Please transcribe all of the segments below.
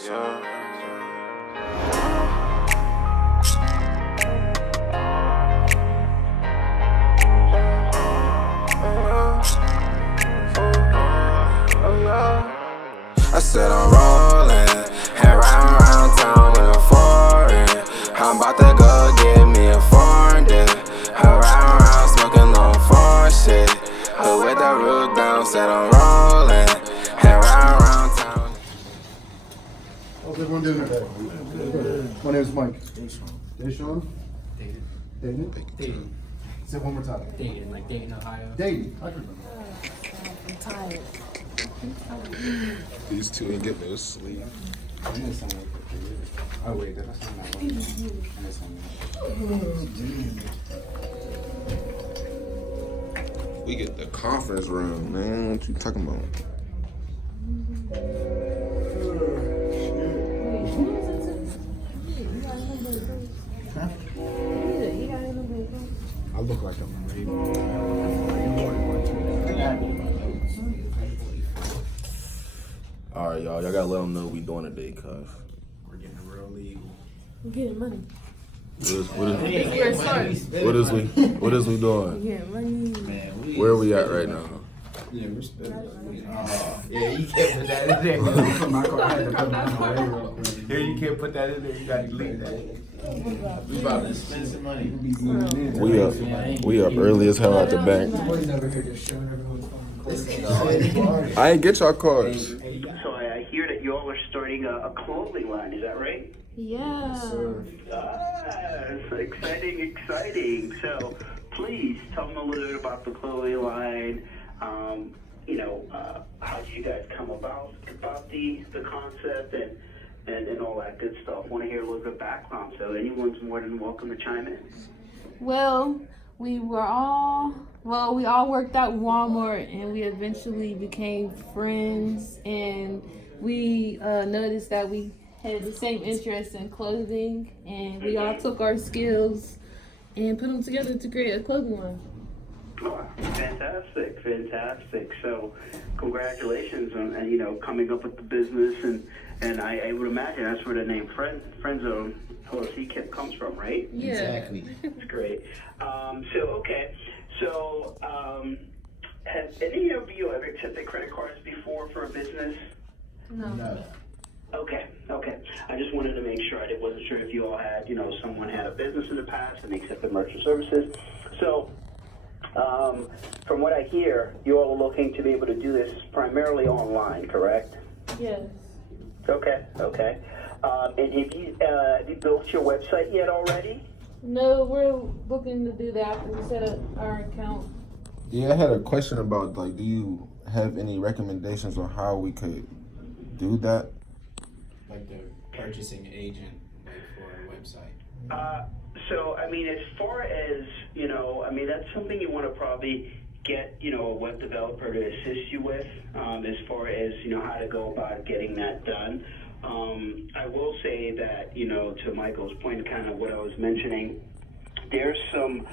I said I'm rolling, head round town with a foreign. I'm about to go get me a foreign dip. Head round smoking on foreign shit. Hood with the roof down, said I'm rolling, head round town. How's everyone doing today? My name is Mike. Deshaun? Dayton? Say it one more time. Dayton, like Dayton, Ohio. Dayton. I can remember. I'm tired. These two ain't get no sleep. I know someone. Oh wait, that's not my one. I know someone. We get the conference room, man. What you talking about? I look like I'm All right, y'all gotta let them know what we doing today, cuz. We're getting real legal. I'm getting money. What is we doing? I'm getting money. Man, Where are we at right now? Yeah, we're still. Yeah, you can't put that in there. My car, I had to put mine away real quick. Yeah, you can't put that in there. You gotta delete that. We about to spend some money. We up early as hell at the bank. I ain't get y'all cards. So I hear that you all are starting a clothing line, is that right? Yeah. It's exciting. So please tell them a little bit about the clothing line. How did you guys come about the concept and all that good stuff? Want to hear a little bit of background, so anyone's more than welcome to chime in. Well, we all worked at Walmart, and we eventually became friends, and we noticed that we had the same interest in clothing, and we all took our skills and put them together to create a clothing line. Oh, fantastic. So congratulations on coming up with the business, and I would imagine that's where the name Friend Zone OC comes from, right? Yeah. Exactly. That's great. So have any of you ever accepted credit cards before for a business? No. Okay. I just wanted to make sure. I wasn't sure if you all had, someone had a business in the past and they accepted merchant services. So, from what I hear, you all are looking to be able to do this primarily online, correct? Yes. Okay. And have you built your website yet already? No, we're looking to do that after we set up our account. Yeah, I had a question about, like, do you have any recommendations on how we could do that? Like the purchasing agent, like for a website. So, as far as, that's something you want to probably get, a web developer to assist you with, as far as, how to go about getting that done. I will say that, to Michael's point, kind of what I was mentioning, there's some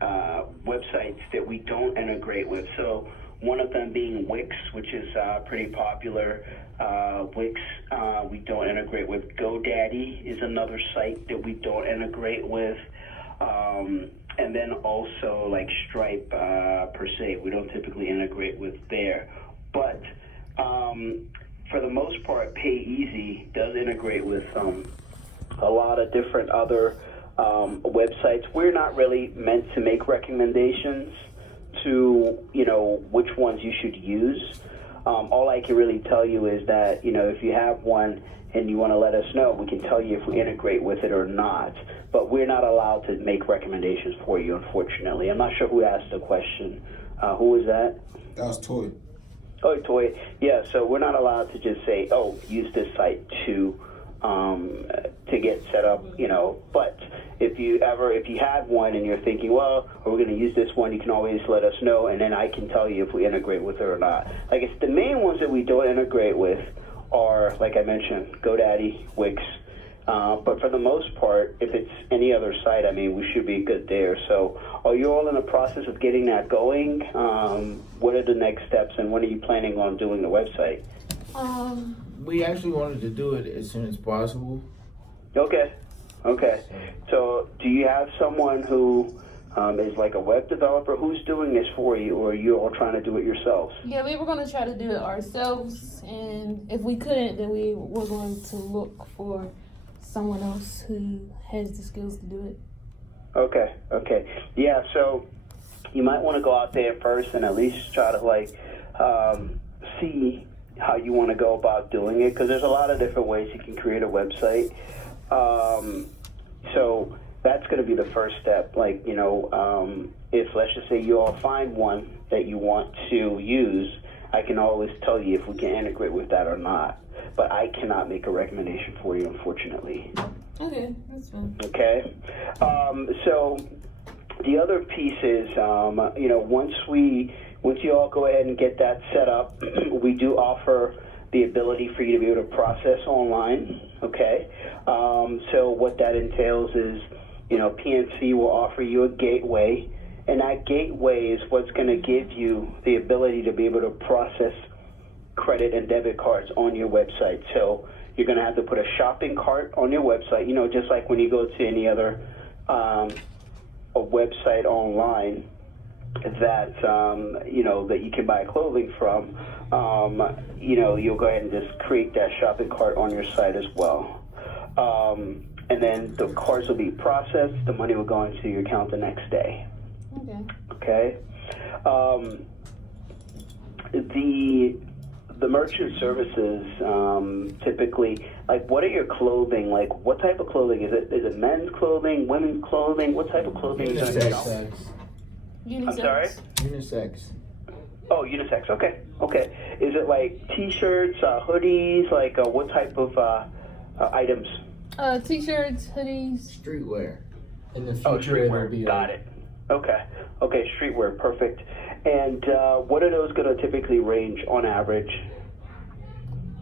websites that we don't integrate with. So one of them being Wix, which is pretty popular. Wix we don't integrate with. GoDaddy is another site that we don't integrate with. And then also like Stripe per se, we don't typically integrate with there. But for the most part, PayEasy does integrate with a lot of different other websites. We're not really meant to make recommendations to, which ones you should use. All I can really tell you is that, if you have one and you want to let us know, we can tell you if we integrate with it or not. But we're not allowed to make recommendations for you, unfortunately. I'm not sure who asked the question. Who was that? That was Toy. Oh, Toy. Yeah, so we're not allowed to just say, use this site to get set up, But if you had one and you're thinking, well, are we going to use this one, you can always let us know, and then I can tell you if we integrate with it or not. Like, it's the main ones that we don't integrate with are, like I mentioned, GoDaddy, Wix. But for the most part, if it's any other site, we should be good there. So are you all in the process of getting that going? What are the next steps, and when are you planning on doing the website? We actually wanted to do it as soon as possible. Okay. So, do you have someone who is like a web developer? Who's doing this for you, or are you all trying to do it yourselves? Yeah, we were gonna try to do it ourselves, and if we couldn't, then we were going to look for someone else who has the skills to do it. Okay. Yeah, so you might want to go out there first and at least try to see how you want to go about doing it, because there's a lot of different ways you can create a website. So that's going to be the first step. If let's just say you all find one that you want to use, I can always tell you if we can integrate with that or not. But I cannot make a recommendation for you, unfortunately. Okay, that's fine. Okay. So the other piece is, once you all go ahead and get that set up, we do offer the ability for you to be able to process online. Okay. So what that entails is, PNC will offer you a gateway, and that gateway is what's going to give you the ability to be able to process credit and debit cards on your website. So you're going to have to put a shopping cart on your website, just like when you go to any other a website online that that you can buy clothing from. You'll go ahead and just create that shopping cart on your site as well. And then the cards will be processed. The money will go into your account the next day. Okay. The merchant services, typically, what are your clothing? What type of clothing? Is it men's clothing, women's clothing? What type of clothing is it? Unisex. I'm sorry? Unisex. Oh, unisex. Okay. Is it like T-shirts, hoodies? What type of items? T-shirts, hoodies. Streetwear. In the Oh, future, it'll streetwear. be Got it. Okay, streetwear. Perfect. And what are those going to typically range on average?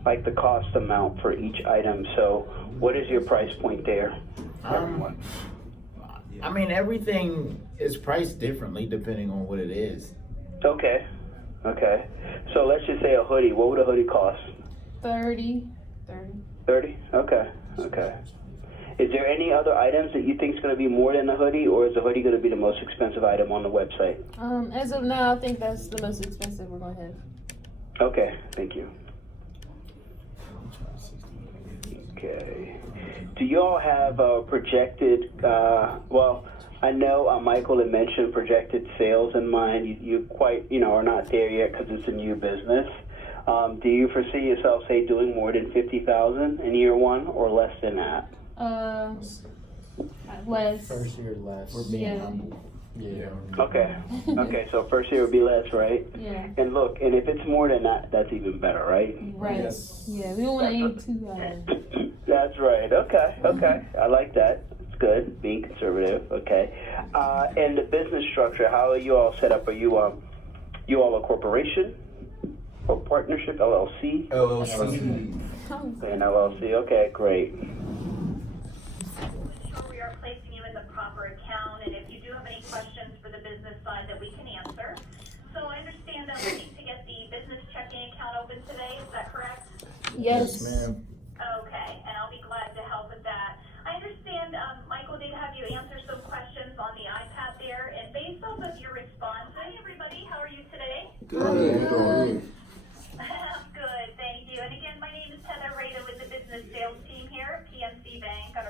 Like the cost amount for each item. So what is your price point there? Everything is priced differently depending on what it is. Okay. So let's just say a hoodie. What would a hoodie cost? 30. 30? Okay. Is there any other items that you think is going to be more than the hoodie, or is the hoodie going to be the most expensive item on the website? As of now, I think that's the most expensive we're going to have. Okay, thank you. Okay. Do you all have a projected, I know Michael had mentioned projected sales in mind. You quite, are not there yet because it's a new business. Do you foresee yourself, say, doing more than $50,000 in year one, or less than that? Less. First year less. We're being humble. Yeah. Okay, so first year would be less, right? Yeah. And look, and if it's more than that, that's even better, right? Right. Yes. Yeah, we don't want to aim too high. That's right. Okay. I like that. It's good, being conservative. Okay. And the business structure, how are you all set up? Are you all a corporation or partnership, LLC? LLC. An LLC. Okay, great. We are placing you in the proper account, and if you do have any questions for the business side that we can answer. So I understand that we need to get the business checking account open today, is that correct? Yes. Ma'am. Okay, and I'll be glad to help with that. I understand Michael did have you answer some questions on the iPad there, and based off of your response, hi everybody, how are you today? Good. Good, thank you. And again, my name is Heather Rada with the business sales team here at PNC Bank on our